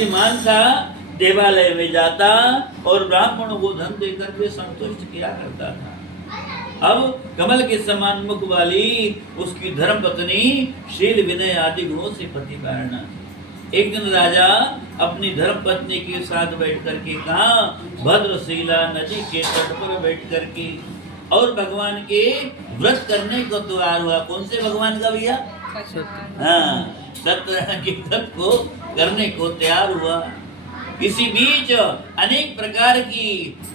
मान था देवालय में जाता और ब्राह्मणों को धन देकर के संतुष्ट किया करता था। अब कमल के समान मुख वाली उसकी धर्म पत्नी शील विनय आदि गुणों से प्रतिपारणा थी। एक दिन राजा अपनी धर्म पत्नी के साथ बैठ करके कहा, भद्रशिला नदी के तट पर बैठ करके और भगवान के व्रत करने को तैयार हुआ। कौन से भगवान का भैया? हाँ, सत्यनारायण के व्रत को करने को तैयार हुआ। इसी बीच अनेक प्रकार की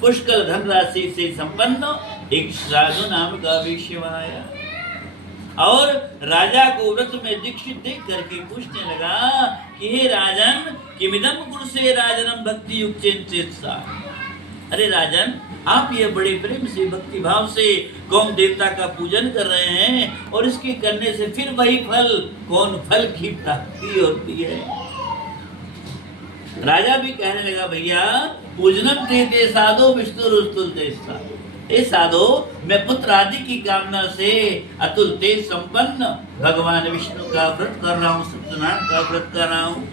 पुष्कल धनराशि से संपन्न एक साधु नाम का विषय आया और राजा को व्रत में दीक्षित देख करके पूछने लगा कि हे राजन, किमिदम गुरु से राजनम भक्ति युक्त। अरे राजन, आप ये बड़े प्रेम से भक्ति भाव से कौन देवता का पूजन कर रहे हैं और इसके करने से फिर वही फल, कौन फल की प्राप्ति होती है। राजा भी कहने लगा, भैया पूजनम ते साधो विष्णु रुस्तुल तेस्ता। ए साधो, मैं पुत्र आदि की कामना से अतुल तेज संपन्न भगवान विष्णु का व्रत कर रहा हूँ, सत्यनारायण का व्रत कर रहा हूँ।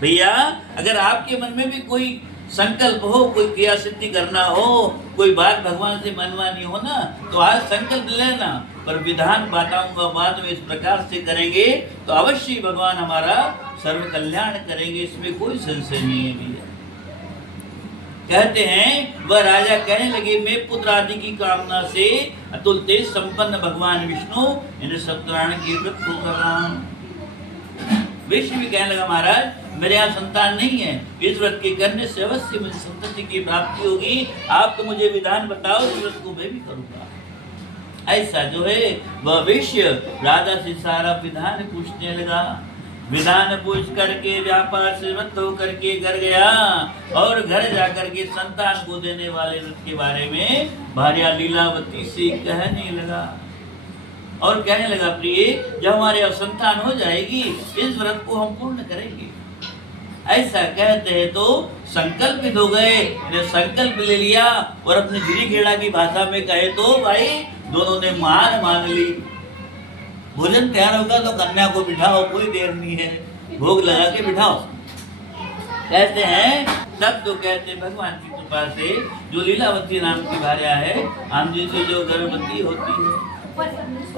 भैया अगर आपके मन में भी कोई संकल्प हो, कोई क्रिया सिद्धि करना हो, कोई बात भगवान से मनवानी हो ना, तो आज संकल्प लेना, पर विधान बताऊंगा बाद में, इस प्रकार से करेंगे तो अवश्य भगवान हमारा सर्व कल्याण करेंगे, इसमें कोई संशय नहीं है भैया। कहते हैं वह राजा कहने लगे, मैं पुत्र आदि की कामना से अतुल तेज संपन्न भगवान विष्णु इन सत्यनारायण के व्रत को कर रहा हूँ। विष्णु भी कहने लगा, महाराज मेरे यहाँ संतान नहीं है, इस व्रत के करने से अवश्य मुझे संतति की प्राप्ति होगी। आप तो मुझे विधान बताओ, इस व्रत को मैं भी करूंगा। ऐसा जो है वह विष्णु राजा से सारा विधान पूछने लगा। विधान पूछ करके व्यापार से मत होकर के घर गया और घर जाकर के संतान को देने वाले व्रत के बारे में भार्या लीलावती से कहने लगा और कहने लगा, प्रिय जब हमारे संतान हो जाएगी इस व्रत को हम पूर्ण करेंगे। ऐसा कहते हैं तो संकल्पित हो गए, संकल्प ले लिया और अपने गिरी खेड़ा की भाषा में कहे तो भाई दोनों ने मान ली। भोजन तैयार होगा तो कन्या को बिठाओ, कोई देर नहीं है, भोग लगा के बिठाओ। कहते हैं तब तो कहते हैं भगवान की कृपा से जो लीलावती नाम की भार्या है, हम जी से जो गर्भवती होती है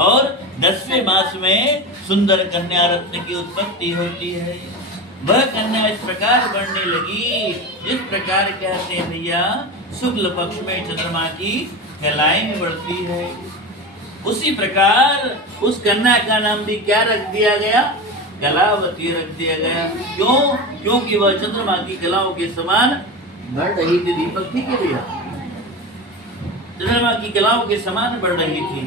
और 10वें मास में सुंदर कन्या रत्न की उत्पत्ति होती है। वह कन्या इस प्रकार बढ़ने लगी, इस प्रकार कहते हैं भैया शुक्ल पक्ष में चंद्रमा की कलाएं में बढ़ती है। उसी प्रकार उस कन्या का नाम भी क्या रख दिया गया? कलावती रख दिया गया। क्यों? क्योंकि वह चंद्रमा की कलाओं के समान बढ़ रही थी। दीपक थी के भैया, चंद्रमा की कलाओं के समान बढ़ रही थी।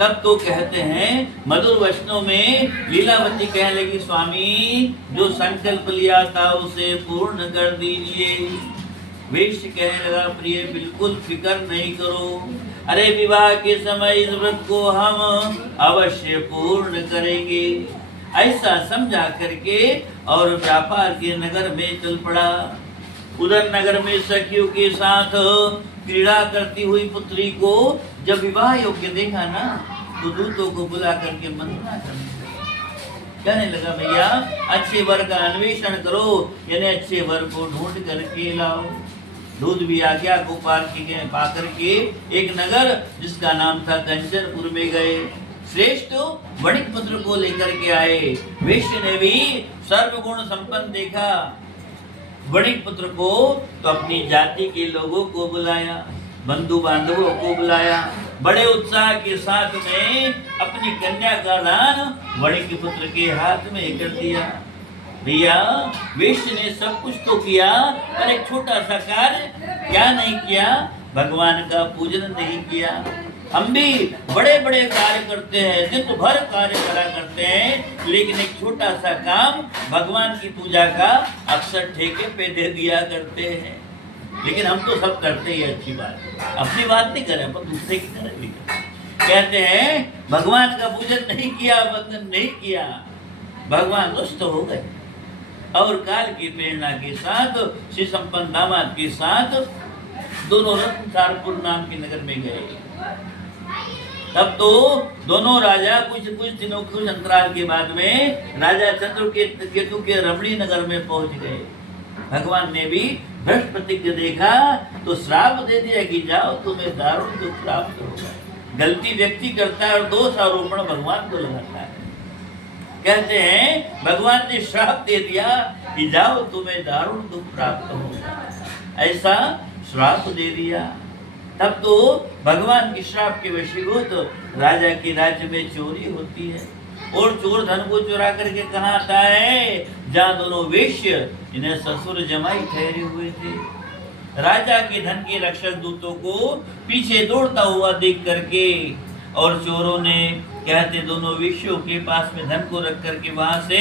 तब तो कहते हैं मधुर वचनों में लीलावती कहने लगी, स्वामी जो संकल्प लिया था उसे पूर्ण कर दीजिए। वेश्य कहने लगा, प्रिय बिल्कुल फिक्र नहीं करो, अरे विवाह के समय इस व्रत को हम अवश्य पूर्ण करेंगे। ऐसा समझा करके और व्यापार के नगर में चल पड़ा। उधर नगर में सखियों के साथ क्रीड़ा करती हुई पुत्री को जब विवाह योग्य देखा ना, तो दूतों को बुला करके मंत्रणा करने लगा। कहने लगा, भैया अच्छे वर का अन्वेषण करो, यानी अच्छे वर को ढूंढ करके लाओ। दूध भी आज्ञा को पा करके एक नगर जिसका नाम था कंचनपुर में गए। श्रेष्ठ वणिक पुत्र को लेकर के आए। वेश्य ने भी सर्वगुण संपन्न देखा वणिक पुत्र को, तो अपनी जाति के लोगों को बुलाया, बंधु बांधवों को बुलाया। बड़े उत्साह के साथ में अपनी कन्या का दान वणिक पुत्र के हाथ में कर दिया। भैया वेश्य ने सब कुछ तो किया, पर एक छोटा सा कार्य क्या नहीं किया? भगवान का पूजन नहीं किया। हम भी बड़े बड़े कार्य करते हैं, दिन भर कार्य करा करते हैं, लेकिन एक छोटा सा काम भगवान की पूजा का अक्सर ठेके पे दे दिया करते हैं। लेकिन हम तो सब करते ही, अच्छी बात है, अपनी बात नहीं करें पर दूसरे की तरह भी कहते हैं भगवान का पूजन नहीं किया, वंदन नहीं किया, भगवान दुष्ट हो गए। और काल की प्रेरणा के साथ श्री संपन्न दामाद के साथ दोनों रत्नसारपुर नाम के नगर में गए। तब तो दोनों राजा कुछ कुछ दिनों कुछ अंतराल के बाद में राजा चंद्रकेतु के रमणी नगर में पहुंच गए। भगवान ने भी बृहस्पति को देखा तो श्राप दे दिया कि जाओ तुम्हें दारुण दुख प्राप्त होगा। गलती व्यक्ति करता है और दोष आरोपण भगवान को लगाता है। कहते हैं भगवान ने श्राप दे दिया कि जाओ तुम्हें दारुण दुख प्राप्त होगा, ऐसा श्राप दे दिया। तब तो भगवान के श्राप के वशीभूत राजा के राज्य में चोरी होती है और चोर धन को चुरा करके कहाँ आता है, जहाँ दोनों वेश्य इन्हें ससुर जमाई ठहरे हुए थे। राजा के धन के रक्षक दूतों को पीछे दौड़ता हुआ देख करके और चोरों ने कहते दोनों वेश्यों के पास में धन को रख करके वहां से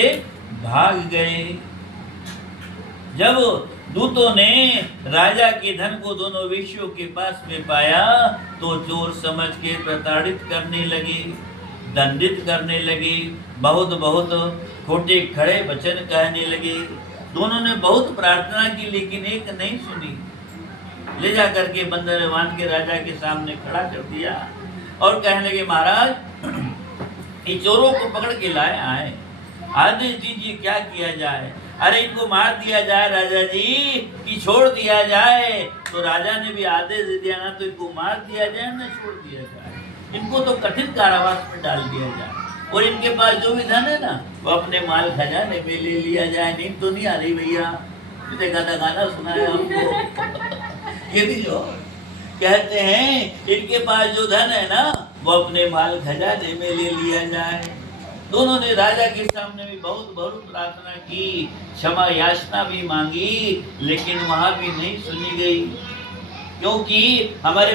भाग गए। जब दूतों ने राजा के धन को दोनों वेश्यों के पास में पाया तो चोर समझ के प्रताड़ित करने लगे, दंडित करने लगे, बहुत बहुत खोटे खड़े वचन कहने लगे। दोनों ने बहुत प्रार्थना की लेकिन एक नहीं सुनी। ले जा करके बंदर में बांध के राजा के सामने खड़ा कर दिया और कहने लगे महाराज ये चोरों को पकड़ के लाए आए, आदेश दीजिए क्या किया जाए। अरे इनको मार दिया जाए राजा जी कि छोड़ दिया जाए। तो राजा ने भी आदेश दे दिया ना तो इनको मार दिया जाए ना छोड़ दिया जाए, इनको तो कठिन कारावास में डाल दिया जाए और इनके पास जो भी धन है ना वो अपने माल खजाने में ले लिया जाए। नींद तो नहीं आ रही भैया, गाना सुनाया हमको। ये भी जो कहते हैं इनके पास जो धन है ना वो अपने माल खजाने में ले लिया जाए। दोनों ने राजा के सामने भी बहुत बहुत प्रार्थना की, क्षमा याचना भी मांगी, लेकिन वहां भी नहीं सुनी गई, क्योंकि हमारे